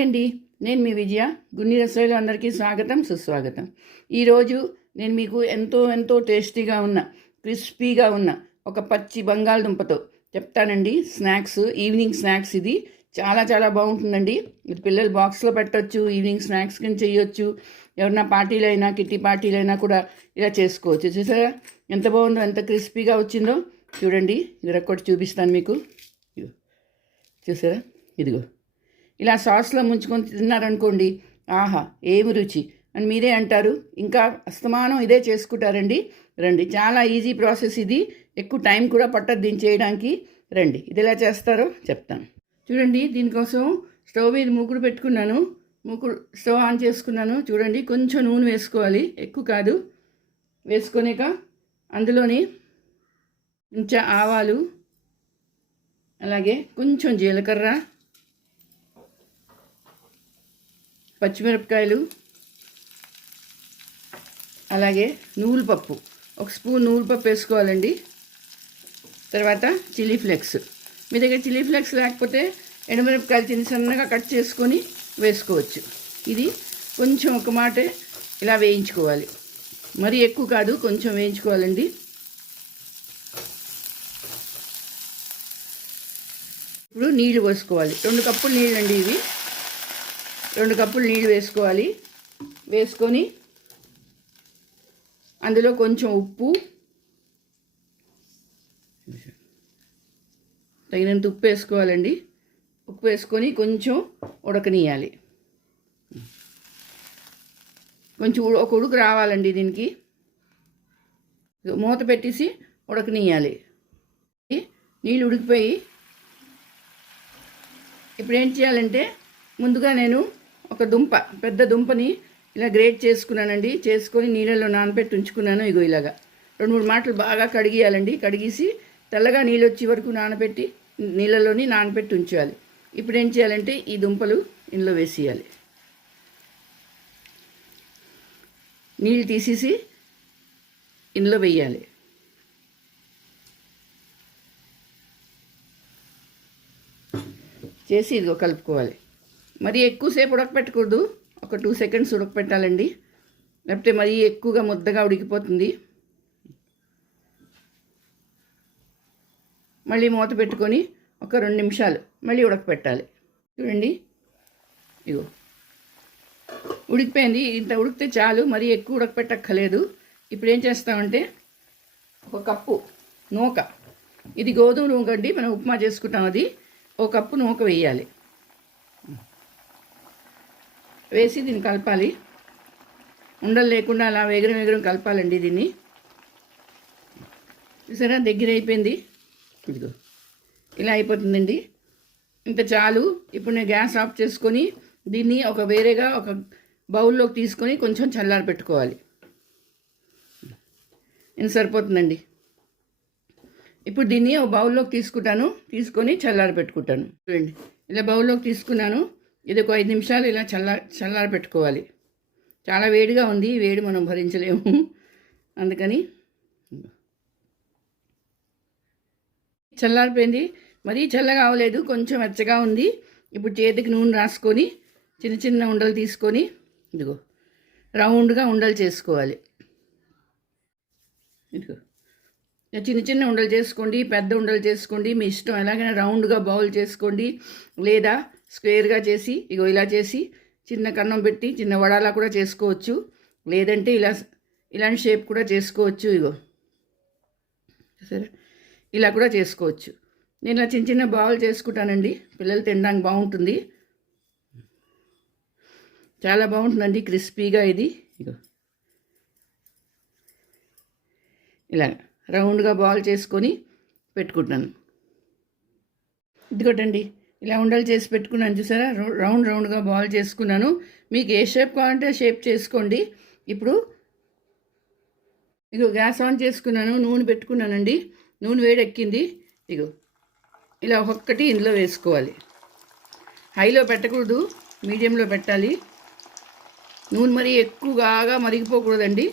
అండి, నేను మీ విజయ. గున్ని రసోయిలో అందరికీ స్వాగతం, సుస్వాగతం. ఈరోజు నేను మీకు ఎంతో టేస్టీగా ఉన్న, క్రిస్పీగా ఉన్న ఒక పచ్చి బంగాళదుంపతో చెప్తానండి. స్నాక్స్, ఈవినింగ్ స్నాక్స్ ఇది చాలా బాగుంటుందండి. ఇది పిల్లలు బాక్స్లో పెట్టవచ్చు, ఈవినింగ్ స్నాక్స్ కింద చేయొచ్చు. ఎవరన్నా పార్టీలైనా, కిట్టి పార్టీలైనా కూడా ఇలా చేసుకోవచ్చు. చూసారా ఎంత బాగుందో, ఎంత క్రిస్పీగా వచ్చిందో చూడండి. ఇది రెక్కొట్టి చూపిస్తాను మీకు. చూసారా, ఇదిగో ఇలా సాస్లో ముంచుకొని తిన్నారనుకోండి, ఆహా ఏమి రుచి అని మీరే అంటారు. ఇంకా అస్తమానం ఇదే చేసుకుంటారండి. రండి, చాలా ఈజీ ప్రాసెస్ ఇది, ఎక్కువ టైం కూడా పట్టదు దీన్ని చేయడానికి. రండి, ఇది ఎలా చేస్తారో చెప్తాను. చూడండి, దీనికోసం స్టవ్ మీద మూకుడు పెట్టుకున్నాను. స్టవ్ ఆన్ చేసుకున్నాను. చూడండి, కొంచెం నూనె వేసుకోవాలి, ఎక్కువ కాదు. వేసుకొనేక అందులోని కొంచెం ఆవాలు, అలాగే కొంచెం జీలకర్ర, పచ్చిమిరపకాయలు, అలాగే నువ్వుల పప్పు, ఒక స్పూన్ నువ్వుల పప్పు వేసుకోవాలండి. తర్వాత చిల్లీ ఫ్లేక్స్, మీ దగ్గర చిల్లీ ఫ్లేక్స్ లేకపోతే ఎండుమిరపకాయలు చిన్న సన్నగా కట్ చేసుకొని వేసుకోవచ్చు. ఇది కొంచెం ఒక మాటే ఇలా వేయించుకోవాలి, మరీ ఎక్కువ కాదు, కొంచెం వేయించుకోవాలండి. ఇప్పుడు నీళ్లు పోసుకోవాలి. 2 కప్పులు నీళ్ళు అండి ఇవి. 2 కప్పులు నీళ్ళు వేసుకోవాలి. వేసుకొని అందులో కొంచెం ఉప్పు, తగినంత ఉప్పు వేసుకోవాలండి. ఉప్పు వేసుకొని కొంచెం ఉడకనీయాలి. కొంచెం ఒక ఉడుకు రావాలండి దీనికి. మూత పెట్టేసి ఉడకనీయాలి. నీళ్ళు ఉడికిపోయి ఇప్పుడు ఏం చేయాలంటే, ముందుగా నేను ఒక పెద్ద దుంపని ఇలా గ్రేట్ చేసుకున్నానండి. చేసుకొని నీళ్ళలో నానబెట్టి ఉంచుకున్నాను. ఇగో ఇలాగా 2-3 మాటలు బాగా కడిగియాలండి. కడిగేసి తెల్లగా నీళ్ళు వచ్చే వరకు నీళ్ళలోని నానబెట్టి ఉంచాలి. ఇప్పుడు ఏం చేయాలంటే, ఈ దుంపలు ఇందులో వేసేయాలి. నీళ్ళు తీసేసి ఇందులో వేయాలి. చేసి ఇదిగో కలుపుకోవాలి. మరి ఎక్కువసేపు ఉడకపెట్టకూడదు, ఒక 2 సెకండ్స్ ఉడకపెట్టాలండి, లేకపోతే మరీ ఎక్కువగా ముద్దగా ఉడికిపోతుంది. మళ్ళీ మూత పెట్టుకొని ఒక 2 నిమిషాలు మళ్ళీ ఉడకపెట్టాలి. చూడండి, ఇగో ఉడికిపోయింది. ఇంత ఉడికితే చాలు, మరీ ఎక్కువ ఉడకపెట్టక్కర్లేదు. ఇప్పుడు ఏం చేస్తామంటే, 1 కప్పు నూక, ఇది గోధుమ నూక అండి, మనం ఉప్మా చేసుకుంటాం. అది 1 కప్పు నూక వేయాలి. వేసి దీన్ని కలపాలి. ఉండలు లేకుండా అలా వేగరం కలపాలండి దీన్ని. చూసారా, దగ్గర అయిపోయింది. ఇదిగో ఇలా అయిపోతుందండి. ఇంత చాలు. ఇప్పుడు నేను గ్యాస్ ఆఫ్ చేసుకొని దీన్ని వేరేగా ఒక బౌల్లోకి తీసుకొని కొంచెం చల్లారి పెట్టుకోవాలి. ఇంత సరిపోతుందండి. ఇప్పుడు దీన్ని ఒక బౌల్లోకి తీసుకొని చల్లారి పెట్టుకుంటాను. చూడండి, ఇలా బౌల్లోకి తీసుకున్నాను. ఇది ఒక 5 నిమిషాలు ఇలా చల్లారి పెట్టుకోవాలి. చాలా వేడిగా ఉంది, వేడి మనం భరించలేము, అందుకని చల్లారిపోయింది. మరీ చల్లగా అవ్వలేదు, కొంచెం వెచ్చగా ఉంది. ఇప్పుడు చేతికి నూనె రాసుకొని చిన్న ఉండలు తీసుకొని ఇదిగో రౌండ్గా ఉండలు చేసుకోవాలి. ఇదిగో చిన్న ఉండలు చేసుకోండి, పెద్ద ఉండలు చేసుకోండి, మీ ఇష్టం. ఎలాగైనా రౌండ్గా బౌల్ చేసుకోండి, లేదా స్క్వేర్గా చేసి ఇగో ఇలా చేసి చిన్న కన్నం పెట్టి చిన్న వడాలా కూడా చేసుకోవచ్చు, లేదంటే ఇలాంటి షేప్ కూడా చేసుకోవచ్చు. ఇగో సరే, ఇలా కూడా చేసుకోవచ్చు. నేను ఇలా చిన్న బౌల్ చేసుకుంటానండి, పిల్లలు తినడానికి బాగుంటుంది. చాలా బాగుంటుందండి, క్రిస్పీగా. ఇది ఇగో ఇలా రౌండ్గా బాల్ చేసుకొని పెట్టుకుంటాను. ఇదిగోటండి, ఇలా ఉండలు చేసి పెట్టుకున్నాను. చూసారా, రౌండ్గా బాల్ చేసుకున్నాను. మీకు ఏ షేప్ కావాలంటే షేప్ చేసుకోండి. ఇప్పుడు ఇగో గ్యాస్ ఆన్ చేసుకున్నాను, నూనె పెట్టుకున్నానండి. నూనె వేడెక్కింది. ఇగో ఇలా ఒక్కొక్కటి ఇందులో వేసుకోవాలి. హైలో పెట్టకూడదు, మీడియంలో పెట్టాలి. నూనె మరీ ఎక్కువగా మరిగిపోకూడదండి.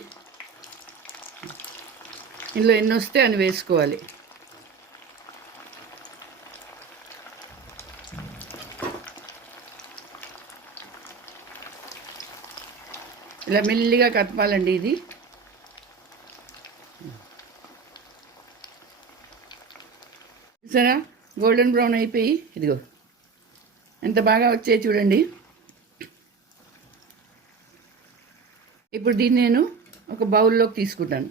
ఇందులో ఎన్ని వస్తే అని వేసుకోవాలి. ఇలా మెల్లిగా కదపాలండి. ఇది సరే గోల్డెన్ బ్రౌన్ అయిపోయి ఇదిగో ఎంత బాగా వచ్చాయి చూడండి. ఇప్పుడు దీన్ని నేను ఒక బౌల్లోకి తీసుకుంటాను.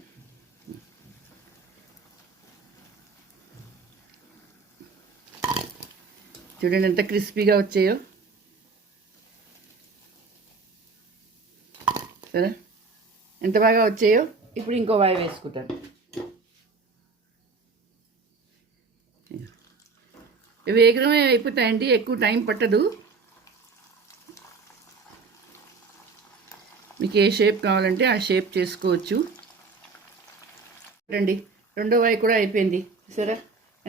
చూడండి ఎంత క్రిస్పీగా వచ్చాయో. సరే ఎంత బాగా వచ్చాయో. ఇప్పుడు ఇంకో వాయి వేసుకుంటాను. వేగమే అయిపోతాయండి, ఎక్కువ టైం పట్టదు. మీకు ఏ షేప్ కావాలంటే ఆ షేప్ చేసుకోవచ్చు. రండి రెండో వాయి కూడా అయిపోయింది. సరే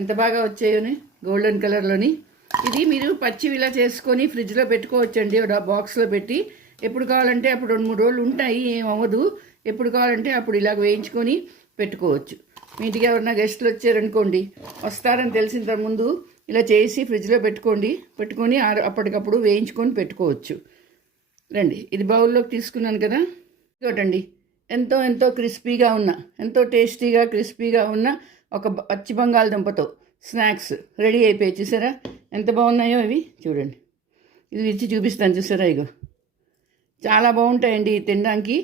ఎంత బాగా వచ్చాయోని గోల్డెన్ కలర్లోని. ఇది మీరు పచ్చివి ఇలా చేసుకొని ఫ్రిడ్జ్లో పెట్టుకోవచ్చండి. బాక్స్లో పెట్టి ఎప్పుడు కావాలంటే అప్పుడు 2-3 రోజులు ఉంటాయి, ఏమవ్వదు. ఎప్పుడు కావాలంటే అప్పుడు ఇలాగ వేయించుకొని పెట్టుకోవచ్చు. మీ ఇంటికి ఎవరన్నా గెస్టులు వచ్చారనుకోండి, వస్తారని తెలిసిన ముందు ఇలా చేసి ఫ్రిడ్జ్లో పెట్టుకొని అప్పటికప్పుడు వేయించుకొని పెట్టుకోవచ్చు. రండి ఇది బౌల్లోకి తీసుకున్నాను కదా. ఇంకోటండి ఎంతో ఎంతో క్రిస్పీగా ఉన్న, ఎంతో టేస్టీగా క్రిస్పీగా ఉన్న ఒక పచ్చి బంగాళదుంపతో స్నాక్స్ రెడీ అయిపోయి. చూసారా ఎంత బాగున్నాయో ఇవి. చూడండి ఇది విరిచి చూపిస్తాను. చూసారా ఇగో చాలా బాగుంటాయండి తినడానికి.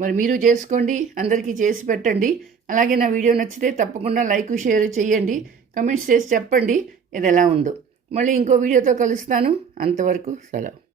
మరి మీరు చేసుకోండి, అందరికీ చేసి పెట్టండి. అలాగే నా వీడియో నచ్చితే తప్పకుండా లైక్ షేర్ చేయండి, కమెంట్స్ చేసి చెప్పండి ఇది ఎలా ఉందో. మళ్ళీ ఇంకో వీడియోతో కలుస్తాను. అంతవరకు సెలవు.